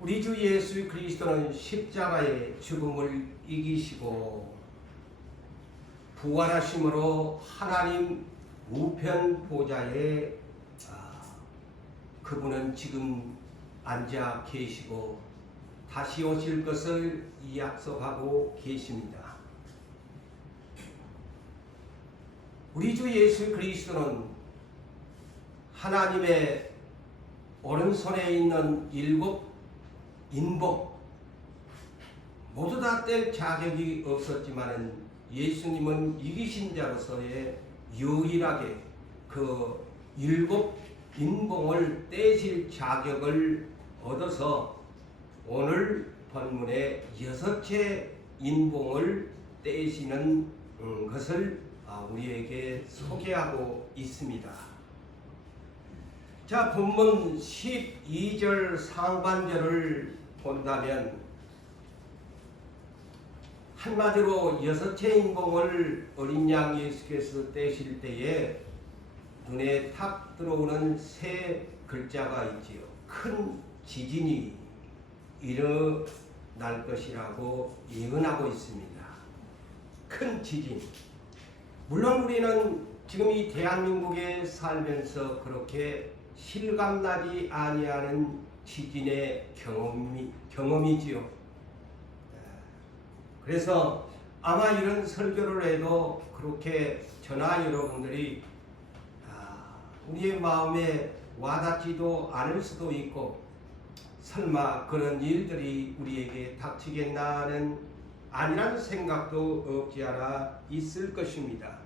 우리 주 예수 그리스도는 십자가의 죽음을 이기시고 부활하심으로 하나님 우편 보좌에 그분은 지금 앉아 계시고 다시 오실 것을 약속하고 계십니다. 우리 주 예수 그리스도는 하나님의 오른손에 있는 7 인복 모두 다 뗄 자격이 없었지만 예수님은 이기신 자로서의 유일하게 그 7 인봉을 떼실 자격을 얻어서 오늘 본문에 6째 인봉을 떼시는 것을 우리에게 소개하고 있습니다. 자, 본문 12절 상반절을 본다면 한마디로 6째 인봉을 어린 양 예수께서 떼실 때에 눈에 탁 들어오는 세 글자가 있지요. 큰 지진이 일어날 것이라고 예언하고 있습니다. 큰 지진. 물론 우리는 지금 이 대한민국에 살면서 그렇게 실감나지 아니하는 지진의 경험이지요. 그래서 아마 이런 설교를 해도 그렇게 저나 여러분들이 우리의 마음에 와닿지도 않을 수도 있고 설마 그런 일들이 우리에게 닥치겠나는 아니라는 생각도 없지 않아 있을 것입니다.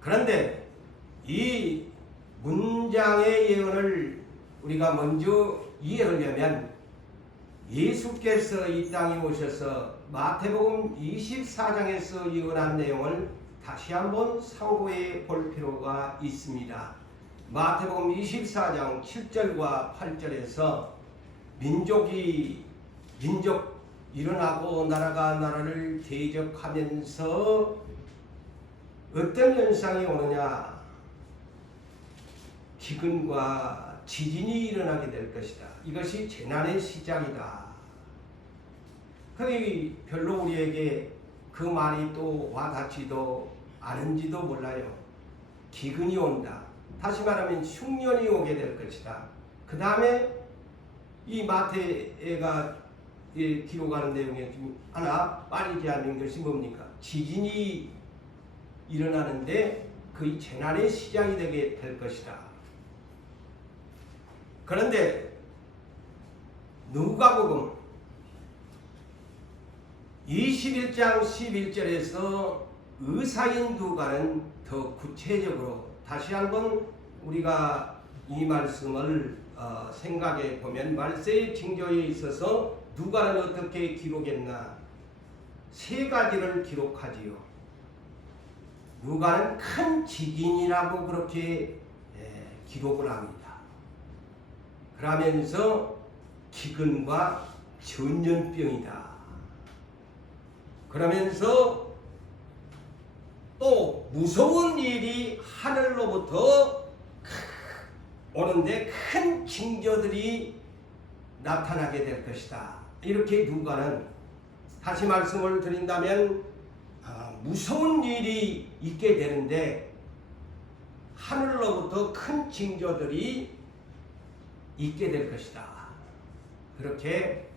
그런데 이 문장의 예언을 우리가 먼저 이해하려면 예수께서 이 땅에 오셔서 마태복음 24장에서 예언한 내용을 다시 한번 상고해 볼 필요가 있습니다. 마태복음 24장 7절과 8절에서 민족이 민족 일어나고 나라가 나라를 대적하면서 어떤 현상이 오느냐? 기근과 지진이 일어나게 될 것이다. 이것이 재난의 시작이다. 그게 별로 우리에게 그 말이 또 와닿지도 않은지도 몰라요. 기근이 온다. 다시 말하면 흉년이 오게 될 것이다. 그 다음에 이 마태가 기록하는 내용에 좀 하나 빠지지 않는 것이 뭡니까? 지진이 일어나는데 그 재난의 시작이 되게 될 것이다. 그런데 누가복음 21장 11절에서 의사인 누가는 더 구체적으로 다시 한번 우리가 이 말씀을 생각해 보면 말세의 징조에 있어서 누가는 어떻게 기록했나? 3가지를 기록하지요. 누가는 큰 지진이라고 그렇게 기록을 합니다. 그러면서 기근과 전염병이다. 그러면서 또 무서운 일이 하늘로부터 오는데 큰 징조들이 나타나게 될 것이다. 이렇게 누가는 다시 말씀을 드린다면 무서운 일이 있게 되는데 하늘로부터 큰 징조들이 있게 될 것이다. 그렇게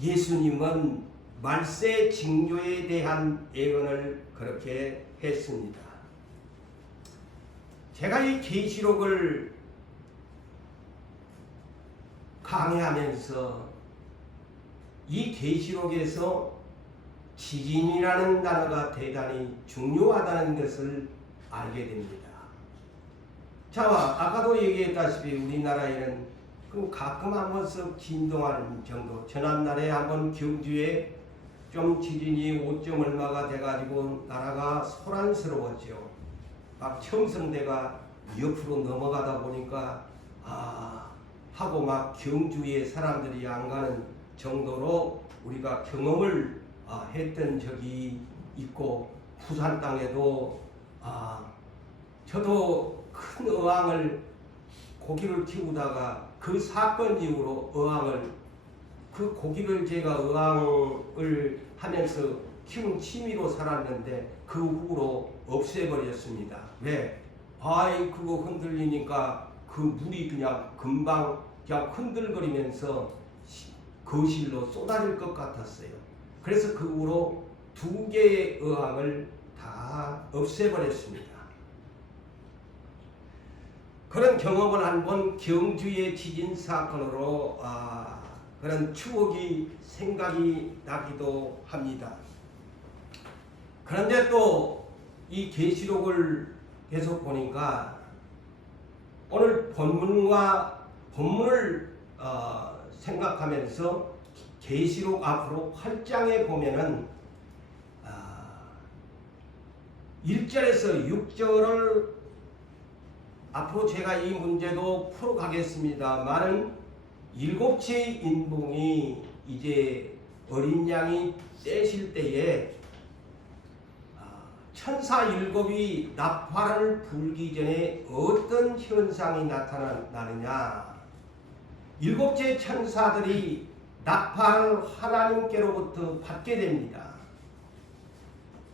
예수님은 말세 징조에 대한 예언을 그렇게 했습니다. 제가 이 계시록을 강의하면서 이 계시록에서 지진이라는 단어가 대단히 중요하다는 것을 알게 됩니다. 자, 아까도 얘기했다시피 우리나라에는 가끔 한 번씩 진동하는 정도. 지난날에 한번 경주에 좀 지진이 5점 얼마가 돼가지고 나라가 소란스러웠죠. 막 청성대가 옆으로 넘어가다 보니까 하고 막 경주에 사람들이 안 가는 정도로 우리가 경험을 했던 적이 있고 부산 땅에도 저도 큰 의왕을 고기를 키우다가 그 사건 이후로 그 고기를 제가 어항을 하면서 키운 취미로 살았는데 그 후로 없애버렸습니다. 왜? 그거 흔들리니까 그 물이 그냥 금방 그냥 흔들거리면서 거실로 쏟아질 것 같았어요. 그래서 그 후로 2개의 어항을 다 없애버렸습니다. 그런 경험을 한번 경주의 지진 사건으로 그런 추억이 생각이 나기도 합니다. 그런데 또 이 계시록을 계속 보니까 오늘 본문을 생각하면서 계시록 앞으로 8장에 보면은 1절에서 6절을 앞으로 제가 이 문제도 풀어가겠습니다만은 7채의 인봉이 이제 어린 양이 떼실 때에 천사 7이 나팔을 불기 전에 어떤 현상이 나타나느냐. 7채 천사들이 나팔을 하나님께로부터 받게 됩니다.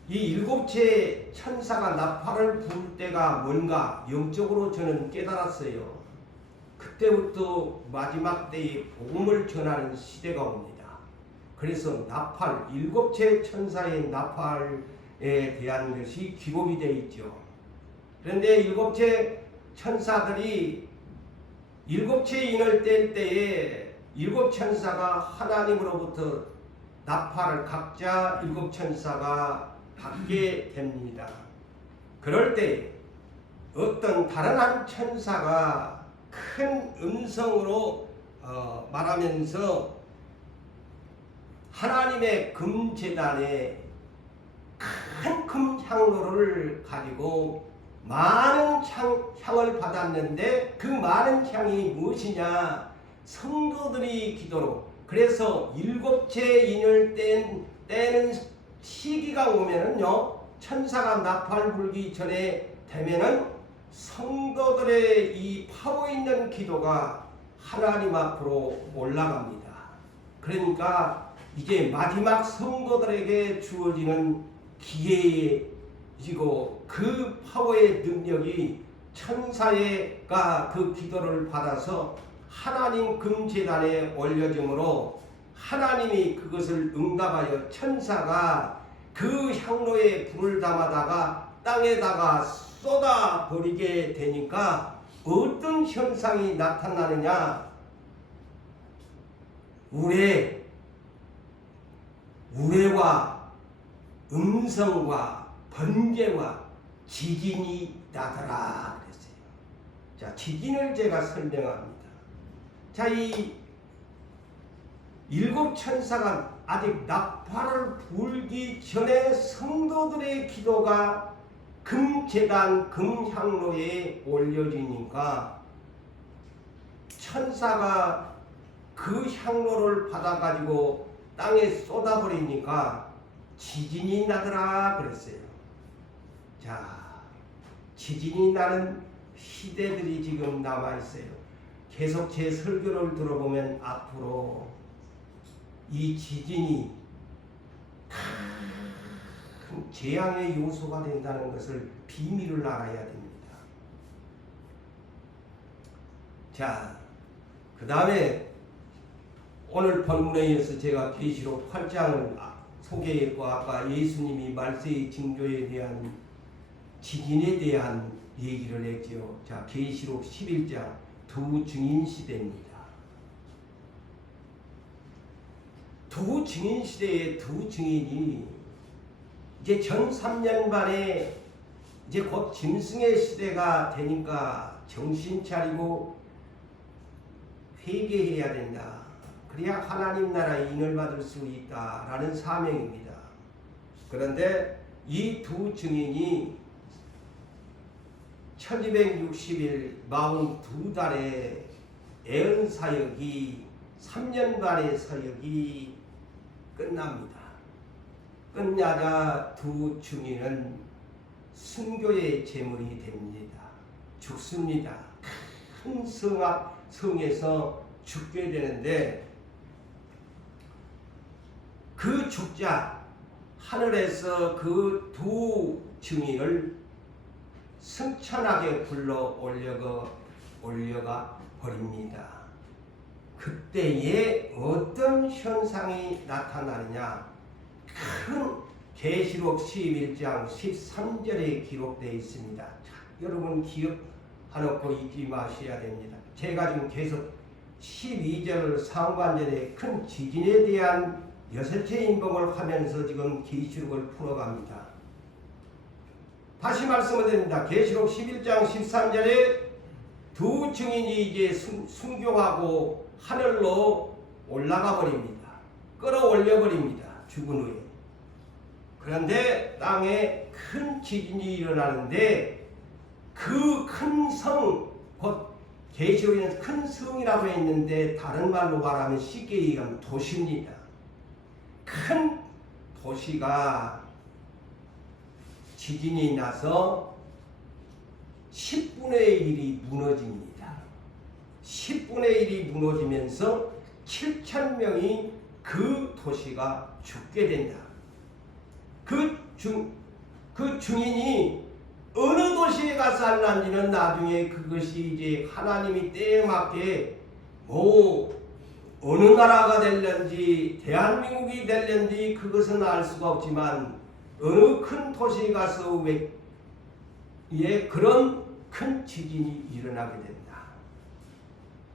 이 7채 천사가 나팔을 불 때가 뭔가 영적으로 저는 깨달았어요. 그때부터 마지막 때의 복음을 전하는 시대가 옵니다. 그래서 나팔, 7채 천사의 나팔에 대한 것이 기록이 되어 있죠. 그런데 7채 천사들이 7채 인을 뗄 때에 7 천사가 하나님으로부터 나팔을 각자 7 천사가 받게 됩니다. 그럴 때 어떤 다른 한 천사가 큰 음성으로 말하면서 하나님의 금제단에 큰 향로를 가지고 많은 향을 받았는데 그 많은 향이 무엇이냐? 성도들이 기도로. 그래서 7채 인을 떼는 시기가 오면은요, 천사가 나팔 불기 전에 되면은 성도들의 이 파워 있는 기도가 하나님 앞으로 올라갑니다. 그러니까 이제 마지막 성도들에게 주어지는 기회이고 그 파워의 능력이 천사가 그 기도를 받아서 하나님 금제단에 올려줌으로 하나님이 그것을 응답하여 천사가 그 향로에 불을 담아다가 땅에다가 쏟아버리게 되니까 어떤 현상이 나타나느냐? 우레와 음성과 번개와 지진이 나더라 그랬어요. 자, 지진을 제가 설명합니다. 자, 이 7 천사가 아직 나팔을 불기 전에 성도들의 기도가 금제단 금향로에 올려지니까 천사가 그 향로를 받아가지고 땅에 쏟아버리니까 지진이 나더라 그랬어요. 자, 지진이 나는 시대들이 지금 남아있어요. 계속 제 설교를 들어보면 앞으로 이 지진이 큰 재앙의 요소가 된다는 것을 비밀을 알아야 됩니다. 자, 그 다음에 오늘 본문에 이어서 제가 계시록 8장을 소개했고 아까 예수님이 말세의 징조에 대한 지진에 대한 얘기를 했죠. 자, 계시록 11장 두 증인 시대입니다. 두 증인 시대의 두 증인이 이제 전 3년 반에 이제 곧 짐승의 시대가 되니까 정신 차리고 회개해야 된다. 그래야 하나님 나라에 인을 받을 수 있다라는 사명입니다. 그런데 이 두 증인이 1260일 42달의 애언 사역이 3년 반의 사역이 끝납니다. 끝나자 두 증인은 순교의 제물이 됩니다. 죽습니다. 큰 성에서 죽게 되는데 그 죽자 하늘에서 그 두 증인을 승천하게 불러 올려가 버립니다. 그때에 어떤 현상이 나타나느냐? 큰 계시록 11장 13절에 기록되어 있습니다. 자, 여러분 기억하놓고 잊지 마셔야 됩니다. 제가 지금 계속 12절 상반절에 큰 지진에 대한 6째 인봉을 하면서 지금 계시록을 풀어갑니다. 다시 말씀을 드립니다. 계시록 11장 13절에 두 증인이 이제 순교하고 하늘로 올라가 버립니다. 끌어올려 버립니다. 죽은 후에. 그런데 땅에 큰 지진이 일어나는데 그 큰 성, 곧 계시록에는 큰 성이라고 했는데 다른 말로 말하면 쉽게 얘기하면 도시입니다. 큰 도시가 지진이 나서 10분의 1이 무너집니다. 10분의 1이 무너지면서 7,000명이 그 도시가 죽게 된다. 그 증인이 어느 도시에 가서 살는지는 나중에 그것이 이제 하나님이 때에 맞게 어느 나라가 될는지 대한민국이 될는지 그것은 알 수가 없지만 어느 큰 도시에 가서 그런 큰 지진이 일어나게 된다.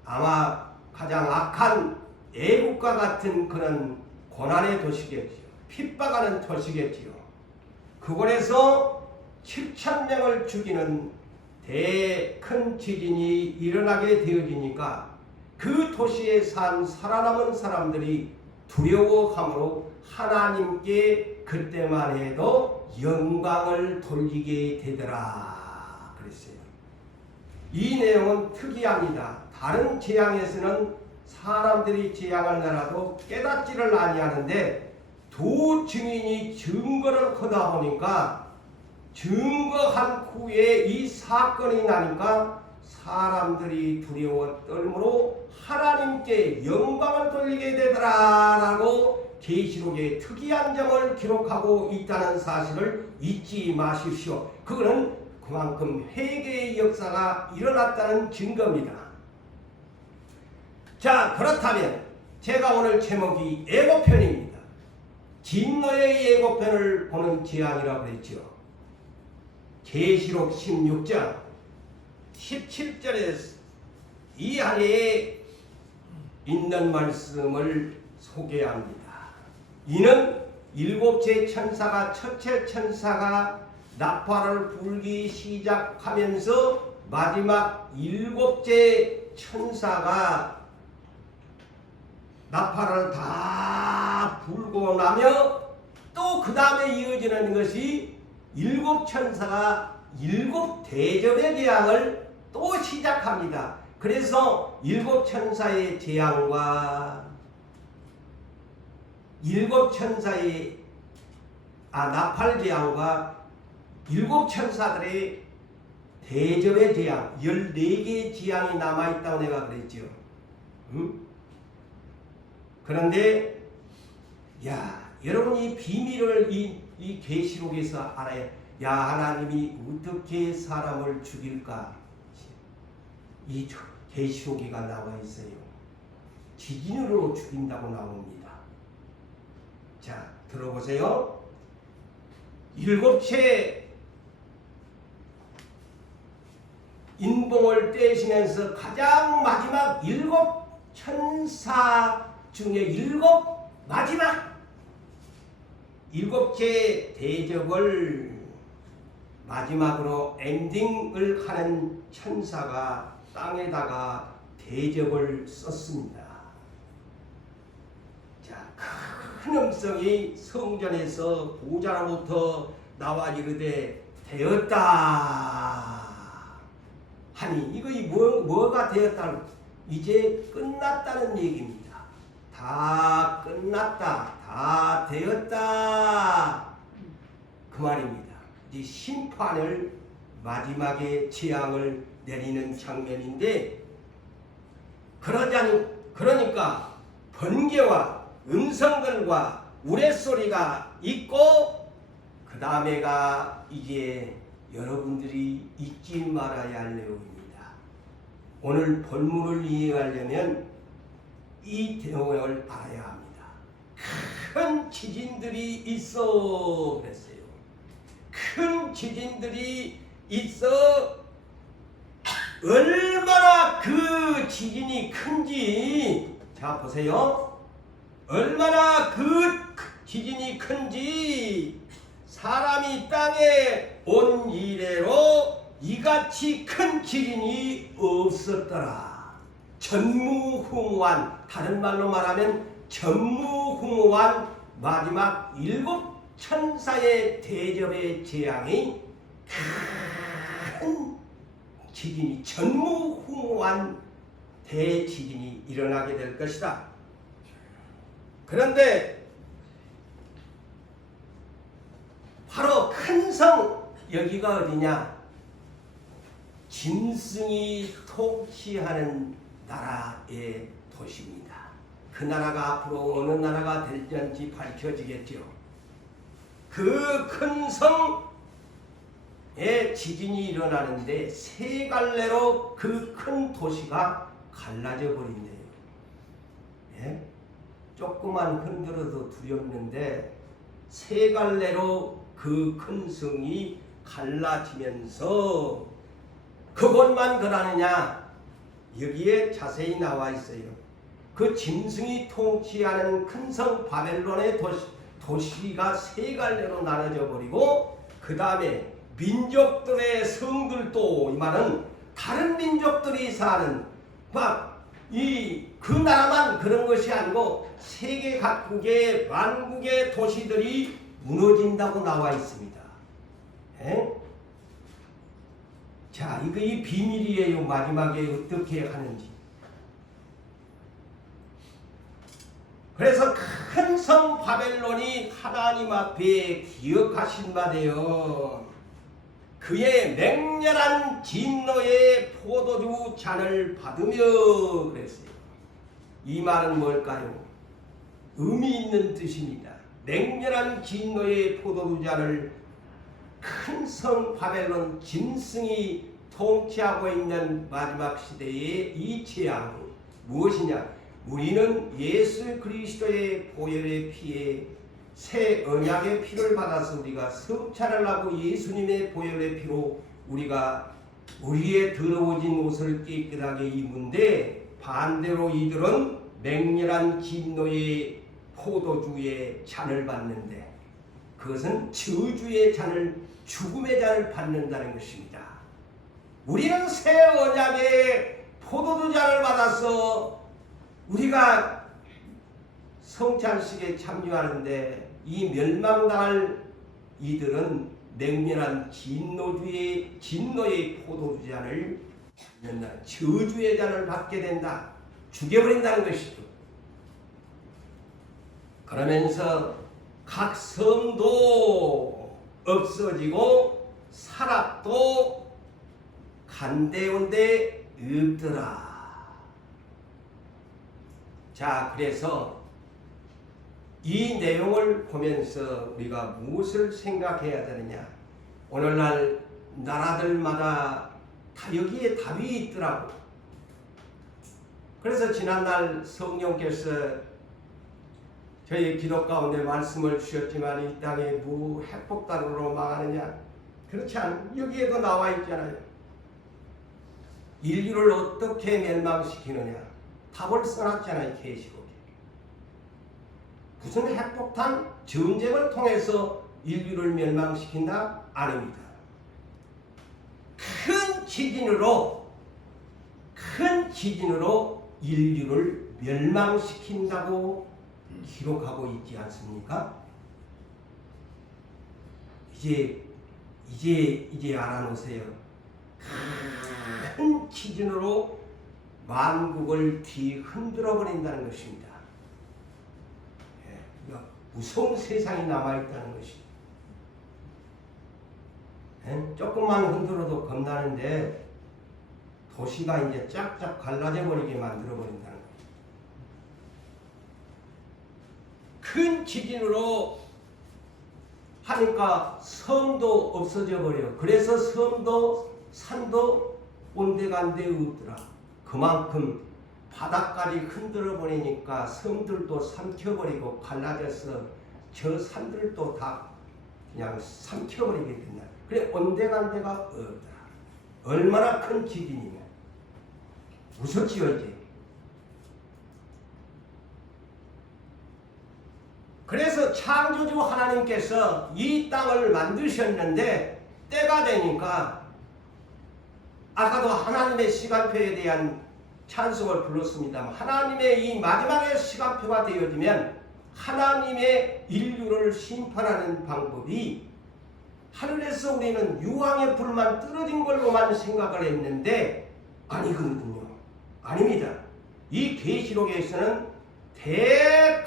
아마 가장 악한 애국과 같은 그런 고난의 도시겠지요. 핍박하는 도시겠지요. 그곳에서 7,000명을 죽이는 큰 지진이 일어나게 되어지니까 그 도시에 살아남은 사람들이 두려워함으로 하나님께 그때만 해도 영광을 돌리게 되더라 그랬어요. 이 내용은 특이합니다. 다른 재앙에서는 사람들이 재앙을 내라도 깨닫지를 아니하는데 두 증인이 증거를 거다 보니까 증거한 후에 이 사건이 나니까 사람들이 두려워 떨므로 하나님께 영광을 돌리게 되더라 라고 계시록에 특이한 점을 기록하고 있다는 사실을 잊지 마십시오. 그거는 그만큼 회개의 역사가 일어났다는 증거입니다. 자, 그렇다면 제가 오늘 제목이 예고편입니다. 진노의 예고편을 보는 재앙이라고 그랬죠. 계시록 16장 17절에 이하에 있는 말씀을 소개합니다. 이는 일곱째 천사가 첫째 천사가 나팔을 불기 시작하면서 마지막 일곱째 천사가 나팔을 다 불고 나며 또 그 다음에 이어지는 것이 일곱 천사가 일곱 대접의 재앙을 또 시작합니다. 그래서 일곱 천사의 재앙과 일곱 천사의 나팔 재앙과 일곱 천사들의 대접의 재앙 14개의 재앙이 남아있다고 내가 그랬죠. 그런데 여러분 이 비밀을 이 계시록에서 알아야 하나님이 어떻게 사람을 죽일까? 이 계시록에가 나와 있어요. 지진으로 죽인다고 나옵니다. 자, 들어보세요. 일곱째 인봉을 떼시면서 가장 마지막 일곱 천사 중에 마지막 일곱째 대접을 마지막으로 엔딩을 하는 천사가 땅에다가 대접을 썼습니다. 자, 큰 음성이 성전에서 보좌로부터 나와 이르되 되었다 하니 이거 뭐가 되었다? 이제 끝났다는 얘기입니다. 다 끝났다. 다 되었다. 그 말입니다. 이제 심판을 마지막에 재앙을 내리는 장면인데, 그러니까 번개와 음성들과 우레소리가 있고, 그 다음에가 이제 여러분들이 잊지 말아야 할 내용입니다. 오늘 본문을 이해하려면 이 내용을 알아야 합니다. 큰 지진들이 있어 그랬어요. 큰 지진들이 있어. 얼마나 그 지진이 큰지, 자 보세요. 얼마나 그 지진이 큰지, 사람이 땅에 온 이래로 이같이 큰 지진이 없었더라. 전무후무한, 다른 말로 말하면 전무후무한 마지막 7 천사의 대접의 재앙이 큰 지진이, 전무후무한 대지진이 일어나게 될 것이다. 그런데 바로 큰 성, 여기가 어디냐? 짐승이 통치하는 나라의 도시입니다. 그 나라가 앞으로 어느 나라가 될지 밝혀지겠죠. 그 큰 성에 지진이 일어나는데 세 갈래로 그 큰 도시가 갈라져 버린대요. 예? 조금만 흔들어도 두렵는데 세 갈래로 그 큰 성이 갈라지면서 그것만 그러느냐? 여기에 자세히 나와 있어요. 그 짐승이 통치하는 큰 성 바벨론의 도시가 세 갈래로 나눠져 버리고, 그 다음에 민족들의 성들도, 이 말은 다른 민족들이 사는 그 나라만 그런 것이 아니고 세계 각국의 만국의 도시들이 무너진다고 나와 있습니다. 에? 자, 이 비밀이에요. 마지막에 어떻게 하는지. 그래서 큰 성 바벨론이 하나님 앞에 기억하신 바되어 그의 맹렬한 진노의 포도주 잔을 받으며 그랬어요. 이 말은 뭘까요? 의미 있는 뜻입니다. 맹렬한 진노의 포도주 잔을, 큰 성 바벨론 짐승이 통치하고 있는 마지막 시대의 이 재앙 무엇이냐? 우리는 예수 그리스도의 보혈의 피에 새 언약의 피를 받아서 우리가 성찬을 하고 예수님의 보혈의 피로 우리가 우리의 더러워진 옷을 깨끗하게 입은데, 반대로 이들은 맹렬한 진노의 포도주의 잔을 받는데, 그것은 저주의 잔을, 죽음의 잔을 받는다는 것입니다. 우리는 새 언약의 포도주 잔을 받아서 우리가 성찬식에 참여하는데, 이 멸망당할 이들은 맹렬한 진노의 포도주 잔을 받는다. 저주의 잔을 받게 된다. 죽여버린다는 것이죠. 그러면서 각 섬도 없어지고 사람도 간데온데 없더라. 자, 그래서 이 내용을 보면서 우리가 무엇을 생각해야 되느냐? 오늘날 나라들마다 다 여기에 답이 있더라고. 그래서 지난날 성령께서 저희 기도 가운데 말씀을 주셨지만, 이 땅에 핵폭탄으로 망하느냐? 그렇지 않아요. 여기에도 나와 있잖아요. 인류를 어떻게 멸망시키느냐? 답을 써놨잖아요. 계시록에. 무슨 핵폭탄, 전쟁을 통해서 인류를 멸망시킨다? 아닙니다. 큰 지진으로 인류를 멸망시킨다고 기록하고 있지 않습니까? 이제 알아놓으세요. 큰 지진으로 만국을 뒤흔들어 버린다는 것입니다. 무서운 세상이 남아있다는 것이죠. 조금만 흔들어도 겁나는데 도시가 이제 쫙쫙 갈라져 버리게 만들어 버린다는 거예요. 큰 지진으로 하니까 섬도 없어져 버려. 그래서 섬도 산도 온데간데 없더라. 그만큼 바닥까지 흔들어 버리니까 섬들도 삼켜버리고 갈라져서 저 산들도 다 그냥 삼켜버리게 된다. 그래 온데간데가 없더라. 얼마나 큰 지진이냐. 무섭지요 이제. 그래서 창조주 하나님께서 이 땅을 만드셨는데 때가 되니까 아까도 하나님의 시간표에 대한 찬송을 불렀습니다만 하나님의 이 마지막의 시간표가 되어지면 하나님의 인류를 심판하는 방법이 하늘에서 우리는 유황의 불만 떨어진 걸로만 생각을 했는데 아니거든요. 아닙니다. 이 계시록에서는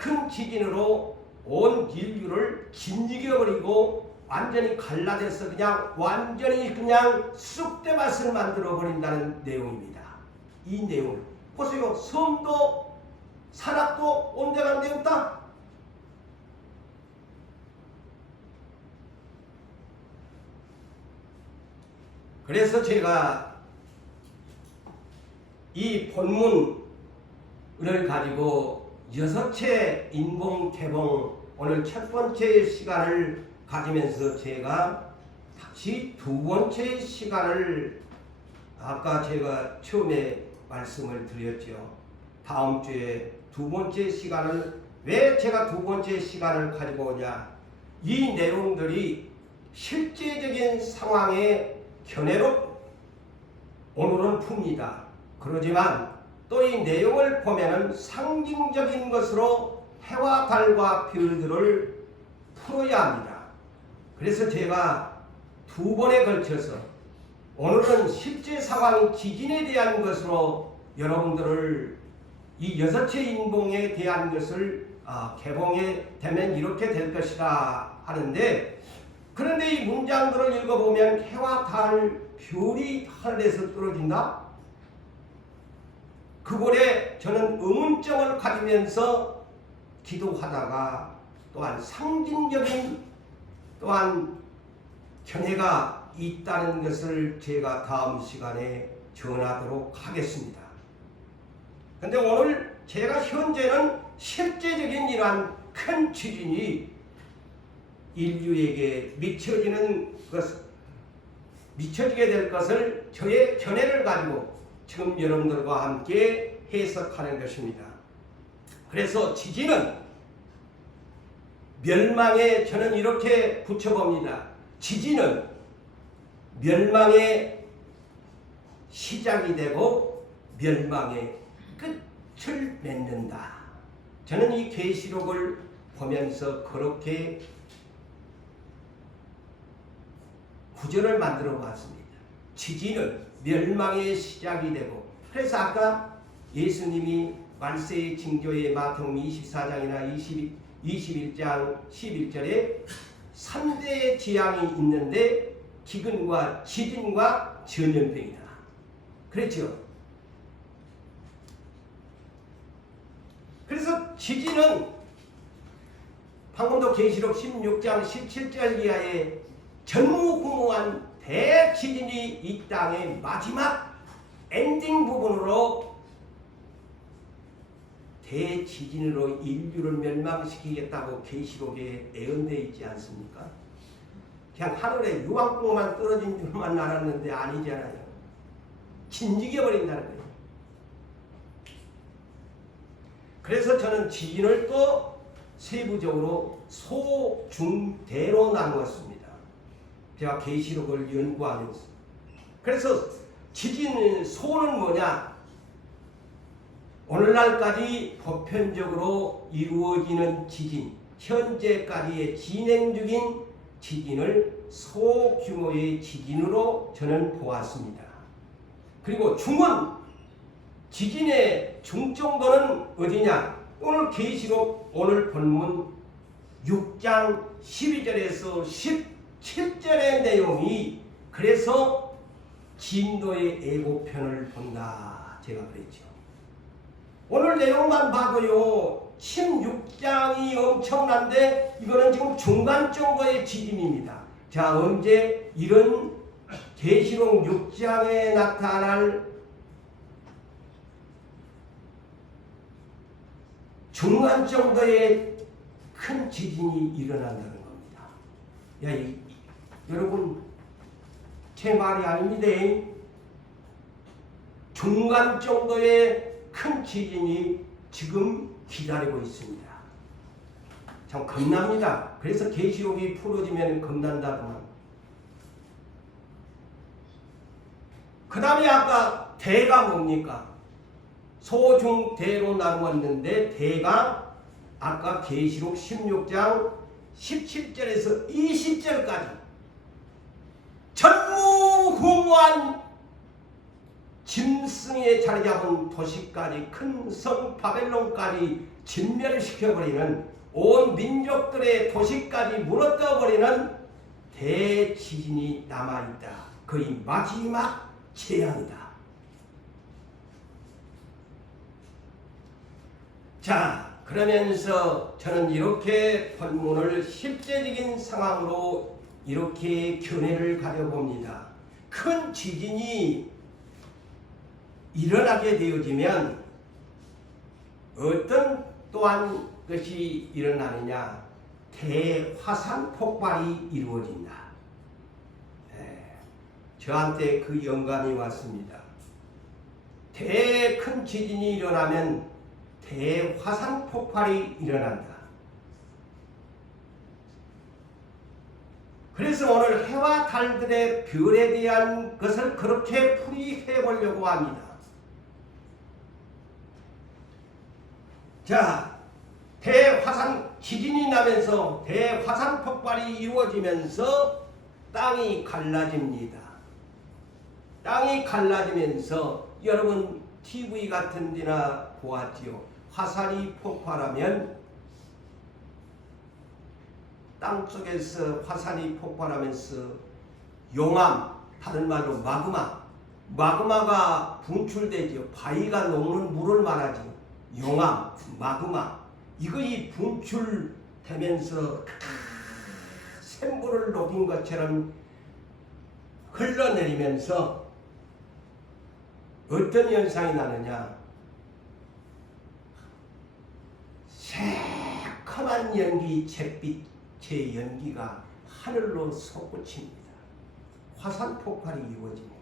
큰 지진으로 온 인류를 짓이겨버리고 완전히 갈라져서 그냥 완전히 그냥 쑥대밭을 만들어 버린다는 내용입니다. 이 내용을 보세요. 섬도 산악도 온데간데 없다. 그래서 제가 이 본문을 가지고 6채 인봉 개봉 오늘 첫 번째 시간을 가지면서 제가 다시 두 번째 시간을 아까 제가 처음에 말씀을 드렸죠. 다음 주에 두 번째 시간을 왜 제가 두 번째 시간을 가지고 오냐. 이 내용들이 실제적인 상황에 견해로 오늘은 풉니다. 그러지만 또 이 내용을 보면은 상징적인 것으로 해와 달과 별들을 풀어야 합니다. 그래서 제가 두 번에 걸쳐서 오늘은 실제 상황 지진에 대한 것으로 여러분들을 이 6채 인봉에 대한 것을 개봉에 되면 이렇게 될 것이다 하는데, 그런데 이 문장들을 읽어보면 해와 달, 별이 하늘에서 떨어진다? 그곳에 저는 의문점을 가지면서 기도하다가 또한 상징적인 또한 견해가 있다는 것을 제가 다음 시간에 전하도록 하겠습니다. 그런데 오늘 제가 현재는 실제적인 이러한 큰 지진이 인류에게 미쳐지게 될 것을 저의 견해를 가지고 지금 여러분들과 함께 해석하는 것입니다. 그래서 지진은 멸망에 저는 이렇게 붙여봅니다. 지진은 멸망의 시작이 되고 멸망의 끝을 맺는다. 저는 이 계시록을 보면서 그렇게 구절을 만들어 봤습니다. 지진은 멸망의 시작이 되고, 그래서 아까 예수님이 말세의 징조의 마태복음 24장이나 21장 11절에 3대의 재앙이 있는데 기근과 지진과 전염병이다. 그렇죠? 그래서 지진은 방금도 계시록 16장 17절 이하에 전무후무한 대지진이 이 땅의 마지막 엔딩 부분으로 대지진으로 인류를 멸망시키겠다고 계시록에 예언되어 있지 않습니까? 그냥 하늘에 유황불만 떨어진 줄만 알았는데 아니잖아요. 진지겨버린다는 거예요. 그래서 저는 지진을 또 세부적으로 소, 중, 대로 나누었습니다. 제가 계시록을 연구하면서. 그래서 지진 소는 뭐냐? 오늘날까지 보편적으로 이루어지는 지진, 현재까지의 진행 중인 지진을 소규모의 지진으로 저는 보았습니다. 그리고 중은 지진의 중정도는 어디냐? 오늘 계시록 오늘 본문 6장 12절에서 17절의 내용이 그래서 진도의 애고편을 본다 제가 그랬죠. 오늘 내용만 봐도요 16장이 엄청난데 이거는 지금 중간 정도의 지짐입니다. 자, 언제 이런 계시록 6장에 나타날 중간 정도의 큰 지진이 일어난다는 겁니다. 여러분 제 말이 아닙니다. 중간 정도의 큰 지진이 지금 기다리고 있습니다. 참 겁납니다. 그래서 계시록이 풀어지면 겁난다더만. 그 다음에 아까 대가 뭡니까? 소중대로 나누었는데 대가 아까 계시록 16장 17절에서 20절까지 전무후무한 짐승의 자리 잡은 도시까지 큰 성 바벨론까지 진멸시켜버리는 온 민족들의 도시까지 무너뜨려버리는 대지진이 남아있다. 거의 마지막 재앙이다. 자, 그러면서 저는 이렇게 본문을 실제적인 상황으로 이렇게 견해를 가져봅니다. 큰 지진이 일어나게 되어지면 어떤 또한 것이 일어나느냐? 대화산 폭발이 이루어진다. 저한테 그 영감이 왔습니다. 큰 지진이 일어나면 대화산 폭발이 일어난다. 그래서 오늘 해와 달들의 별에 대한 것을 그렇게 풀이해 보려고 합니다. 자, 대화산 지진이 나면서 대화산 폭발이 이루어지면서 땅이 갈라집니다. 땅이 갈라지면서 여러분 TV 같은 데나 보았지요. 화산이 폭발하면 땅속에서 화산이 폭발하면서 용암, 다른 말로 마그마가 분출되죠. 바위가 녹는 물을 말하죠. 용암, 마그마, 이것이 분출되면서 샘물을 녹인 것처럼 흘러내리면서 어떤 현상이 나느냐? 새카만 연기, 잿빛의 연기가 하늘로 솟구칩니다. 화산 폭발이 이루어집니다.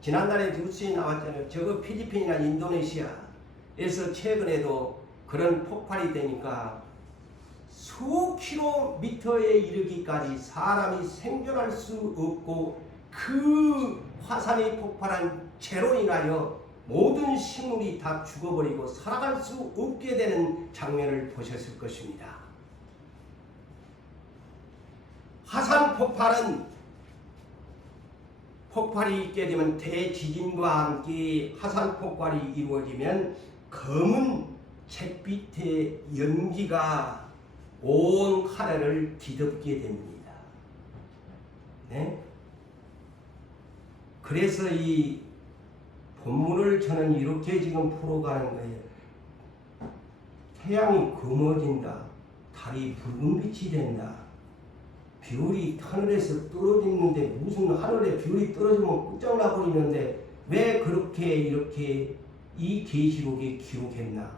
지난달에 뉴스에 나왔잖아요. 저거 필리핀이나 인도네시아에서 최근에도 그런 폭발이 되니까 수 킬로미터에 이르기까지 사람이 생존할 수 없고 그 화산이 폭발한 재로 인하여 모든 식물이 다 죽어버리고 살아갈 수 없게 되는 장면을 보셨을 것입니다. 화산 폭발이 있게 되면 대지진과 함께 화산 폭발이 이루어지면 검은 잿빛의 연기가 온 하늘을 뒤덮게 됩니다. 네? 그래서 이 본문을 저는 이렇게 지금 풀어가는 거예요. 태양이 검어진다. 달이 붉은빛이 된다. 별이 하늘에서 떨어지는데 무슨 하늘에 별이 떨어지면 끝장나 버리는데 왜 그렇게 이렇게 이 계시록에 기록했나?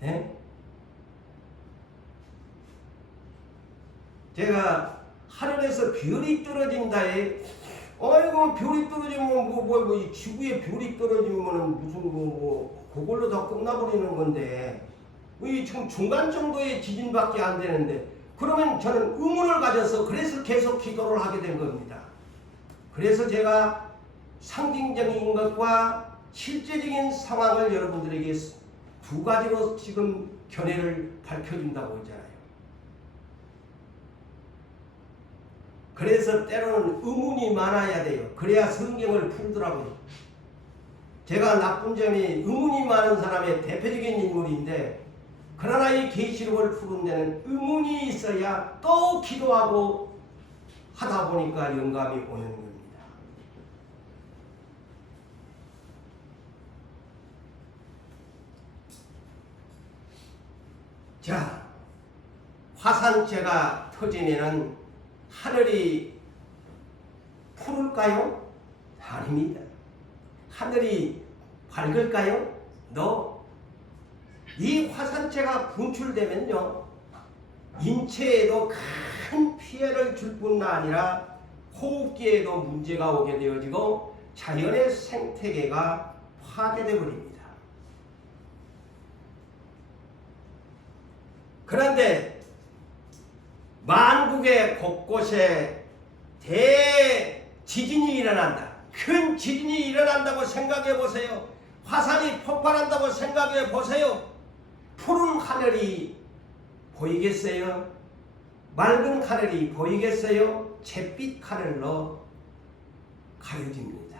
네? 제가 하늘에서 별이 떨어진다에 아이고 별이 떨어지면 이 지구에 별이 떨어지면은 무슨 그걸로 다 끝나버리는 건데 이 지금 중간 정도의 지진밖에 안 되는데 그러면 저는 의문을 가져서 그래서 계속 기도를 하게 된 겁니다. 그래서 제가 상징적인 것과 실제적인 상황을 여러분들에게 두 가지로 지금 견해를 밝혀준다고 했잖아요. 그래서 때로는 의문이 많아야 돼요. 그래야 성경을 풀더라고요. 제가 나쁜 점이 의문이 많은 사람의 대표적인 인물인데 그러나 이 계시록을 푸는 데는 의문이 있어야 또 기도하고 하다 보니까 영감이 오는 겁니다. 자, 화산재가 터지면은 하늘이 푸를까요? 아닙니다. 하늘이 밝을까요? 이 화산재가 분출되면요, 인체에도 큰 피해를 줄 뿐 아니라 호흡기에도 문제가 오게 되어지고 자연의 생태계가 파괴되어 버립니다. 그런데 만국의 곳곳에 대지진이 일어난다. 큰 지진이 일어난다고 생각해 보세요. 화산이 폭발한다고 생각해 보세요. 푸른 하늘이 보이겠어요? 맑은 하늘이 보이겠어요? 잿빛 하늘로 가려집니다.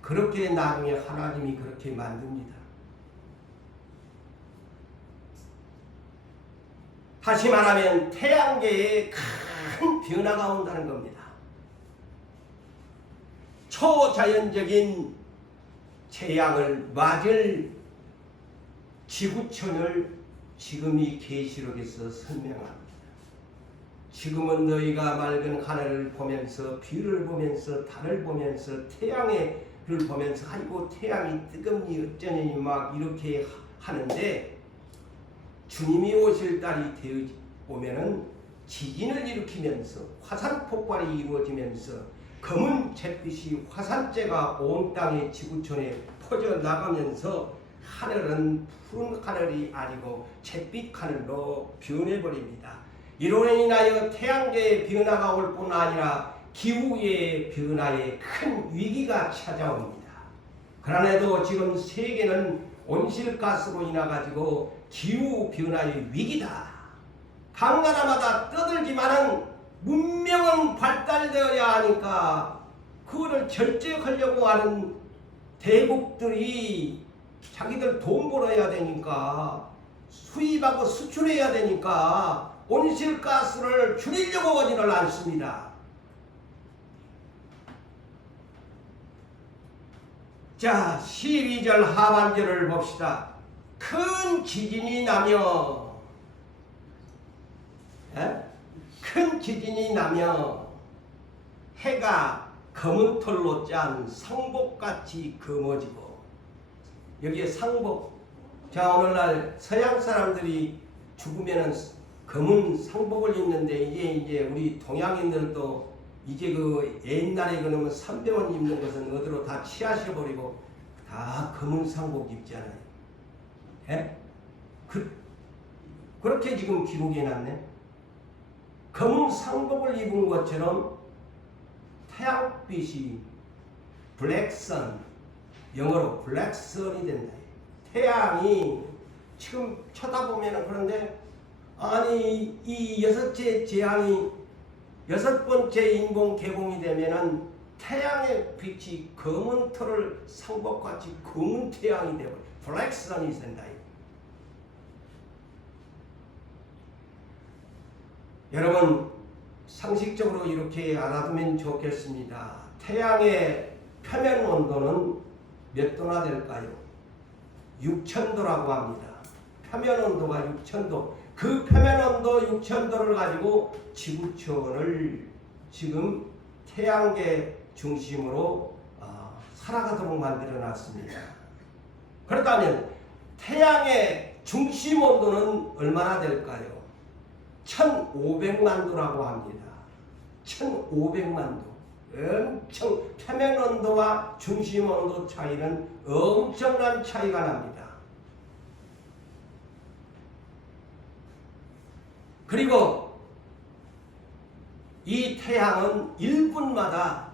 그렇게 나중에 하나님이 그렇게 만듭니다. 다시 말하면 태양계에 큰 변화가 온다는 겁니다. 초자연적인 재앙을 맞을 지구촌을 지금 이 계시록에서 설명합니다. 지금은 너희가 맑은 하늘을 보면서 비를 보면서 달을 보면서 태양을 보면서 아이고 태양이 뜨겁니 어쩌니 막 이렇게 하는데, 주님이 오실 날이 되어 오면은 지진을 일으키면서 화산 폭발이 이루어지면서 검은 잿빛이 화산재가 온 땅의 지구촌에 퍼져나가면서 하늘은 푸른 하늘이 아니고 잿빛 하늘로 변해버립니다. 이로 인하여 태양계의 변화가 올 뿐 아니라 기후의 변화에 큰 위기가 찾아옵니다. 그러나도 지금 세계는 온실가스로 인해 가지고 기후 변화의 위기다. 각 나라마다 떠들지만은 문명은 발달되어야 하니까 그거를 절제하려고 하는 대국들이 자기들 돈 벌어야 되니까 수입하고 수출해야 되니까 온실가스를 줄이려고 하지를 않습니다. 자, 12절 하반절을 봅시다. 큰 지진이 나며 큰 지진이 나며 해가 검은 털로 짠 상복같이 검어지고, 여기에 상복, 자 오늘날 서양 사람들이 죽으면은 검은 상복을 입는데 이제 우리 동양인들도 이제 그 옛날에 그러면 삼병원 입는 것은 어디로 다 취하셔버리고 다 검은 상복 입잖아요. 예? 그렇게 지금 기록해 놨네. 검은 상복을 입은 것처럼 태양빛이 블랙선, 영어로 블랙선이 된다. 태양이 지금 쳐다보면 그런데 아니 이 여섯째 재앙이 여섯 번째 인공 개봉이 되면은 태양의 빛이 검은 털을 상복같이 검은 태양이 되고 블랙선이 된다. 여러분 상식적으로 이렇게 알아두면 좋겠습니다. 태양의 표면 온도는 몇 도나 될까요? 6000도라고 합니다. 표면 온도가 6000도. 그 표면 온도 6000도를 가지고 지구촌을 지금 태양계 중심으로 살아가도록 만들어 놨습니다. 그렇다면 태양의 중심 온도는 얼마나 될까요? 1500만 도라고 합니다. 1500만 도. 엄청 표면 온도와 중심 온도 차이는 엄청난 차이가 납니다. 그리고 이 태양은 1분마다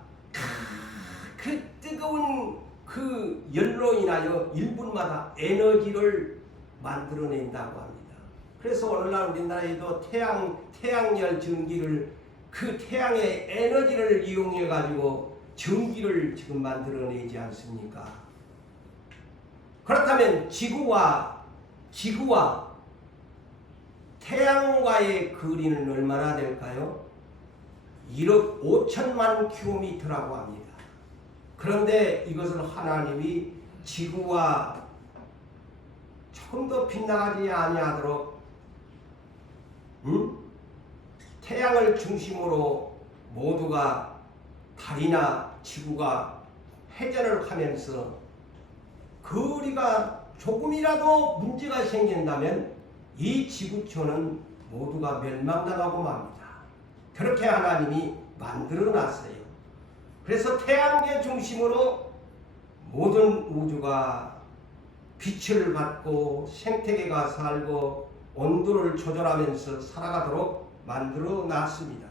그 뜨거운 그 열로 인하여 1분마다 에너지를 만들어낸다고 합니다. 그래서 오늘날 우리나라에도 태양열 전기를 그 태양의 에너지를 이용해 가지고 전기를 지금 만들어내지 않습니까? 그렇다면 지구와 태양과의 거리는 얼마나 될까요? 1억 5천만 킬로미터라고 합니다. 그런데 이것을 하나님이 지구와 조금 더 빗나가지 아니하도록 태양을 중심으로 모두가 달이나 지구가 회전을 하면서 거리가 조금이라도 문제가 생긴다면 이 지구촌은 모두가 멸망당하고 맙니다. 그렇게 하나님이 만들어 놨어요. 그래서 태양계 중심으로 모든 우주가 빛을 받고 생태계가 살고 온도를 조절하면서 살아가도록 만들어 놨습니다.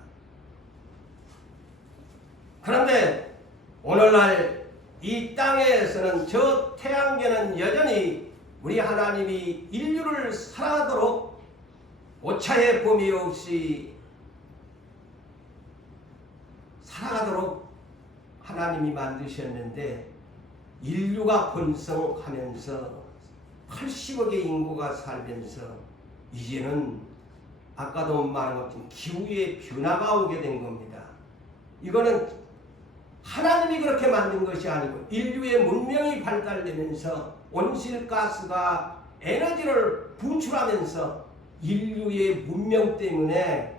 그런데 오늘날 이 땅에서는 저 태양계는 여전히 우리 하나님이 인류를 살아가도록 오차의 범위 없이 살아가도록 하나님이 만드셨는데 인류가 번성하면서 80억의 인구가 살면서 이제는 아까도 말한 것처럼 기후의 변화가 오게 된 겁니다. 이거는 하나님이 그렇게 만든 것이 아니고 인류의 문명이 발달되면서 온실가스가 에너지를 분출하면서 인류의 문명 때문에